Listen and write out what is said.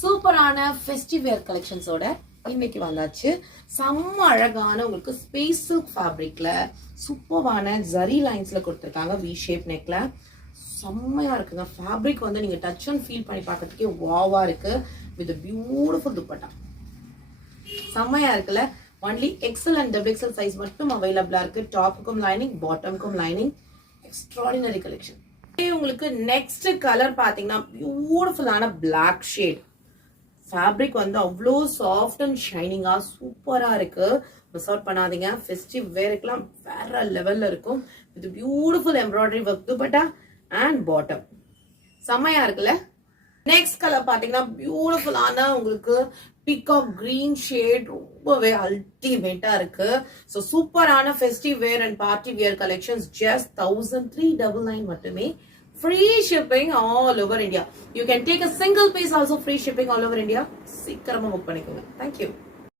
சூப்பரான ஃபெஸ்டிவ் வேர் கலெக்ஷன்ஸோட இன்னைக்கு வந்தாச்சு. செம்ம அழகான உங்களுக்கு ஸ்பேஸ் சில்க் ஃபேப்ரிக்ல சூப்பரான ஜரி லைன்ஸ்ல கொடுத்துருக்காங்க. வி ஷேப் நெக்ல செம்மையா இருக்குங்க. ஃபேப்ரிக் வந்து நீங்க டச் அண்ட் ஃபீல் பண்ணி பார்க்கறதுக்கே வாவா இருக்கு. வித் பியூட்டிஃபுல் துப்பட்டா செம்மையா இருக்குல்ல. Only XL and double XL size மட்டும் அவைலபிளா இருக்கு. டாப்புக்கும் லைனிங், பாட்டம்க்கும் லைனிங். Extraordinary collection. உங்களுக்கு நெக்ஸ்ட் கலர் பாத்தீங்கன்னா பியூட்டிஃபுல்லான பிளாக் ஷேட். ஃபேப்ரிக் வந்து அவ்வளோ சாஃப்ட் அண்ட் ஷைனிங்கா சூப்பரா இருக்கு. மிஸ் அவுட் பண்ணாதீங்க. ஃபெஸ்டிவ் வேருக்குலாம் வேற லெவல்ல இருக்கும். இது beautiful embroidery work dupatta and bottom செம்மையா இருக்குல்ல. நெக்ஸ்ட் கலர் பாத்தீங்கன்னா பியூட்டிஃபுல்லான உங்களுக்கு பீகாக் கிரீன் ஷேட் ரொம்பவே அல்டிமேட்டா இருக்கு. ஸோ சூப்பரான festive wear and party wear collections just 1399 மட்டுமே. Free shipping all over India. You can take a single piece also free shipping all over India. சீக்கிரமா புக் பண்ணிக்கோங்க. Thank you.